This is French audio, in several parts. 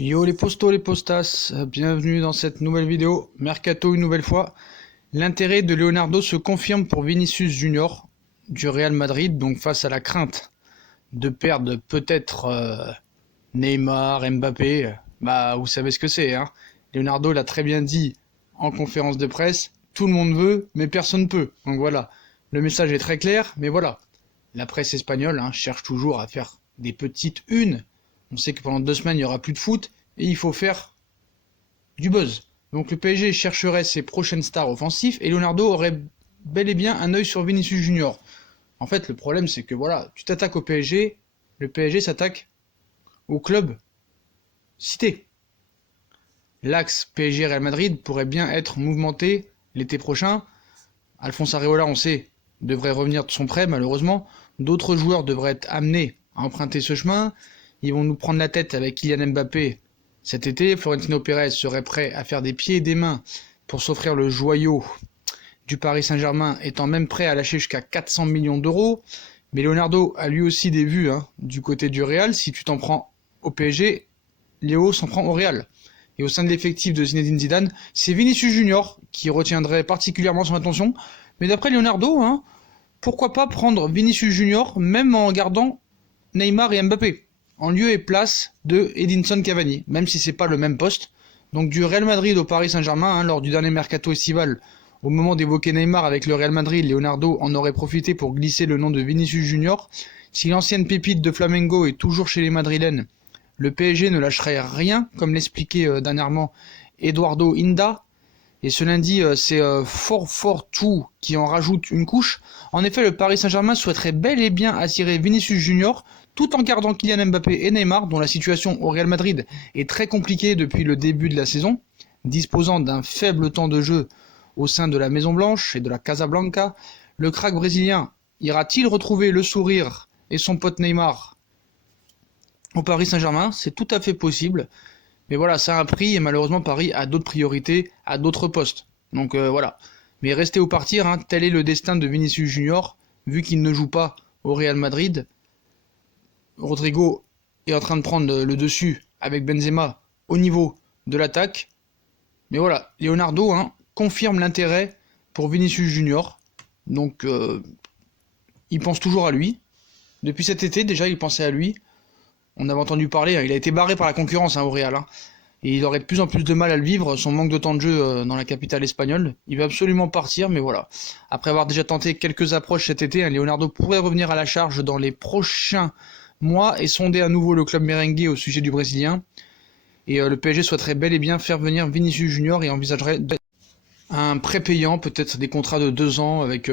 Yo les postos, les postas, bienvenue dans cette nouvelle vidéo. Mercato une nouvelle fois. L'intérêt de Leonardo se confirme pour Vinicius Junior du Real Madrid, donc face à la crainte de perdre peut-être Neymar, Mbappé. Bah vous savez ce que c'est, hein. Leonardo l'a très bien dit en conférence de presse, tout le monde veut, mais personne ne peut. Donc voilà, le message est très clair, mais voilà. La presse espagnole cherche toujours à faire des petites unes. On sait que pendant 2 semaines, il n'y aura plus de foot et il faut faire du buzz. Donc le PSG chercherait ses prochaines stars offensifs et Leonardo aurait bel et bien un œil sur Vinicius Junior. En fait, le problème, c'est que voilà, tu t'attaques au PSG, le PSG s'attaque au club cité. L'axe PSG-Real Madrid pourrait bien être mouvementé l'été prochain. Alphonse Areola, on sait, devrait revenir de son prêt, malheureusement. D'autres joueurs devraient être amenés à emprunter ce chemin. Ils vont nous prendre la tête avec Kylian Mbappé cet été. Florentino Pérez serait prêt à faire des pieds et des mains pour s'offrir le joyau du Paris Saint-Germain, étant même prêt à lâcher jusqu'à 400 millions d'euros. Mais Leonardo a lui aussi des vues du côté du Real. Si tu t'en prends au PSG, Léo s'en prend au Real. Et au sein de l'effectif de Zinedine Zidane, c'est Vinicius Junior qui retiendrait particulièrement son attention. Mais d'après Leonardo, pourquoi pas prendre Vinicius Junior même en gardant Neymar et Mbappé en lieu et place de Edinson Cavani, même si c'est pas le même poste. Donc du Real Madrid au Paris Saint-Germain, lors du dernier mercato estival, au moment d'évoquer Neymar avec le Real Madrid, Leonardo en aurait profité pour glisser le nom de Vinicius Junior. Si l'ancienne pépite de Flamengo est toujours chez les Madrilènes, le PSG ne lâcherait rien, comme l'expliquait dernièrement Eduardo Inda. Et ce lundi, c'est fort tout qui en rajoute une couche. En effet, le Paris Saint-Germain souhaiterait bel et bien attirer Vinicius Junior, tout en gardant Kylian Mbappé et Neymar, dont la situation au Real Madrid est très compliquée depuis le début de la saison. Disposant d'un faible temps de jeu au sein de la Maison Blanche et de la Casablanca, le crack brésilien ira-t-il retrouver le sourire et son pote Neymar au Paris Saint-Germain? C'est tout à fait possible. Mais voilà, ça a un prix et malheureusement Paris a d'autres priorités à d'autres postes. Donc voilà. Mais rester ou partir, tel est le destin de Vinicius Junior, vu qu'il ne joue pas au Real Madrid. Rodrigo est en train de prendre le dessus avec Benzema au niveau de l'attaque. Mais voilà, Leonardo confirme l'intérêt pour Vinicius Junior. Donc il pense toujours à lui. Depuis cet été déjà, il pensait à lui. On avait entendu parler, il a été barré par la concurrence au Real. Et il aurait de plus en plus de mal à le vivre, son manque de temps de jeu dans la capitale espagnole. Il veut absolument partir, mais voilà. Après avoir déjà tenté quelques approches cet été, Leonardo pourrait revenir à la charge dans les prochains mois et sonder à nouveau le club merengue au sujet du Brésilien. Et le PSG souhaiterait bel et bien faire venir Vinicius Junior et envisagerait un prêt payant, peut-être des contrats de 2 ans avec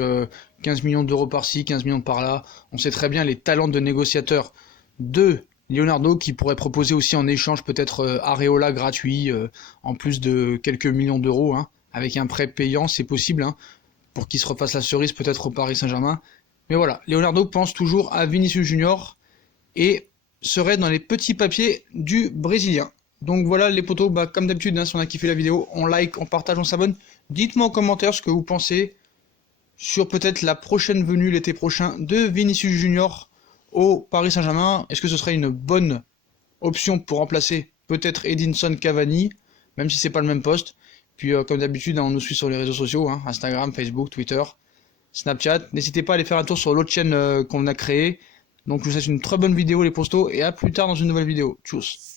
15 millions d'euros par-ci, 15 millions par-là. On sait très bien les talents de négociateurs de Leonardo qui pourrait proposer aussi en échange peut-être Areola gratuit en plus de quelques millions d'euros avec un prêt payant, c'est possible pour qu'il se refasse la cerise peut-être au Paris Saint-Germain. Mais voilà, Leonardo pense toujours à Vinicius Junior et serait dans les petits papiers du Brésilien. Donc voilà les potos, comme d'habitude, si on a kiffé la vidéo, on like, on partage, on s'abonne. Dites-moi en commentaire ce que vous pensez sur peut-être la prochaine venue l'été prochain de Vinicius Junior au Paris Saint-Germain. Est-ce que ce serait une bonne option pour remplacer peut-être Edinson Cavani, même si c'est pas le même poste. Puis comme d'habitude, on nous suit sur les réseaux sociaux, Instagram, Facebook, Twitter, Snapchat. N'hésitez pas à aller faire un tour sur l'autre chaîne qu'on a créée. Donc je vous souhaite une très bonne vidéo les postos et à plus tard dans une nouvelle vidéo. Tchuss.